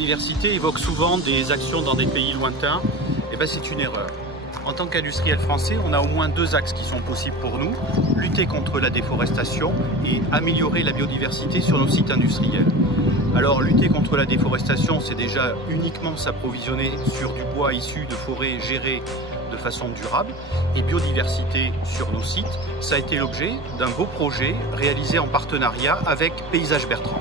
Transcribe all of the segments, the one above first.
biodiversité évoque souvent des actions dans des pays lointains. Eh bien, c'est une erreur. En tant qu'industriel français, on a au moins deux axes qui sont possibles pour nous. Lutter contre la déforestation et améliorer la biodiversité sur nos sites industriels. Alors, lutter contre la déforestation, c'est déjà uniquement s'approvisionner sur du bois issu de forêts gérées de façon durable. Et biodiversité sur nos sites, ça a été l'objet d'un beau projet réalisé en partenariat avec Paysages Bertrand.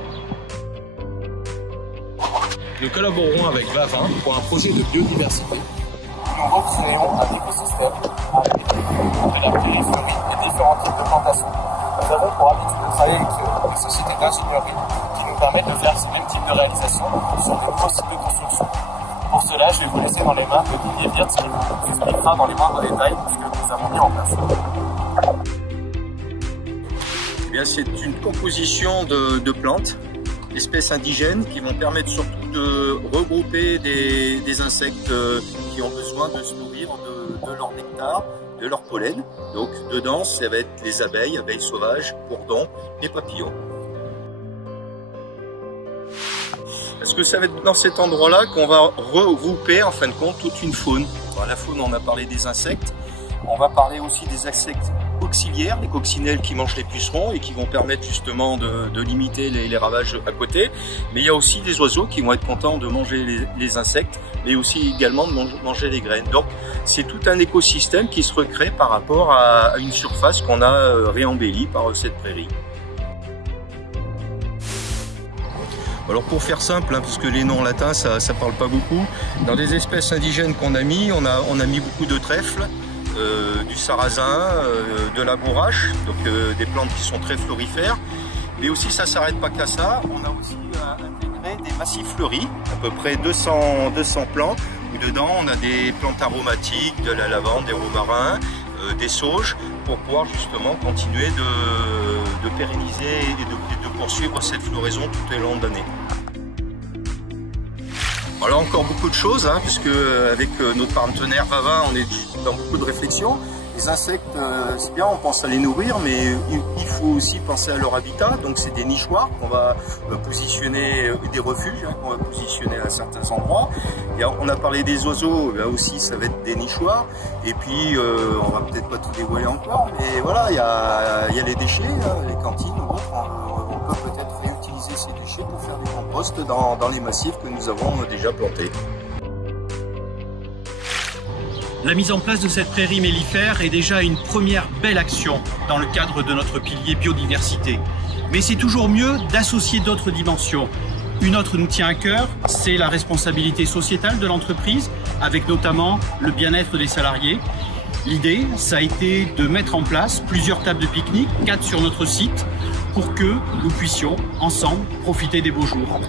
Nous collaborons avec Vavin pour un projet de biodiversité. Nous recréons un écosystème avec la périphérie et différents types de plantations. Nous avons pour habitude de travailler avec des sociétés d'ingénierie qui nous permettent de faire ce même type de réalisation sur de nouveaux sites de construction. Pour cela, je vais vous laisser dans les mains de Didier Wirtz qui vous expliquera dans les moindres détails ce que nous avons mis en place. Eh bien, c'est une composition de plantes, d'espèces indigènes qui vont permettre surtout de regrouper des insectes qui ont besoin de se nourrir de leur nectar, de leur pollen. Donc dedans, ça va être les abeilles, abeilles sauvages, bourdons et papillons. Parce que ça va être dans cet endroit-là qu'on va regrouper en fin de compte toute une faune. Dans la faune, on a parlé des insectes. On va parler aussi des insectes auxiliaires, les coccinelles qui mangent les pucerons et qui vont permettre justement de limiter les ravages à côté. Mais il y a aussi des oiseaux qui vont être contents de manger les insectes, mais aussi également de manger les graines. Donc c'est tout un écosystème qui se recrée par rapport à une surface qu'on a réembellie par cette prairie. Alors pour faire simple, hein, parce que les noms latins ça parle pas beaucoup, dans les espèces indigènes qu'on a mis, on a mis beaucoup de trèfle, du sarrasin, de la bourrache, donc des plantes qui sont très florifères. Mais aussi ça s'arrête pas qu'à ça, on a aussi intégré des massifs fleuris, à peu près 200 plantes, où dedans on a des plantes aromatiques, de la lavande, des romarins, des sauges, pour pouvoir justement continuer de pérenniser et de poursuivre cette floraison tout au long de l'année. Alors encore beaucoup de choses, hein, puisque avec notre partenaire Vavin, on est dans beaucoup de réflexions. Les insectes, c'est bien, on pense à les nourrir, mais il faut aussi penser à leur habitat. Donc c'est des nichoirs qu'on va positionner, des refuges hein, qu'on va positionner à certains endroits. Et on a parlé des oiseaux, là aussi ça va être des nichoirs. Et puis on va peut-être pas tout dévoiler encore, mais voilà, il y a les déchets, hein, les cantines ou autres. On peut peut-être réutiliser ces déchets pour faire des composts dans les massifs que nous avons déjà plantés. La mise en place de cette prairie mellifère est déjà une première belle action dans le cadre de notre pilier biodiversité. Mais c'est toujours mieux d'associer d'autres dimensions. Une autre nous tient à cœur, c'est la responsabilité sociétale de l'entreprise, avec notamment le bien-être des salariés. L'idée, ça a été de mettre en place plusieurs tables de pique-nique, 4 sur notre site, pour que nous puissions ensemble profiter des beaux jours.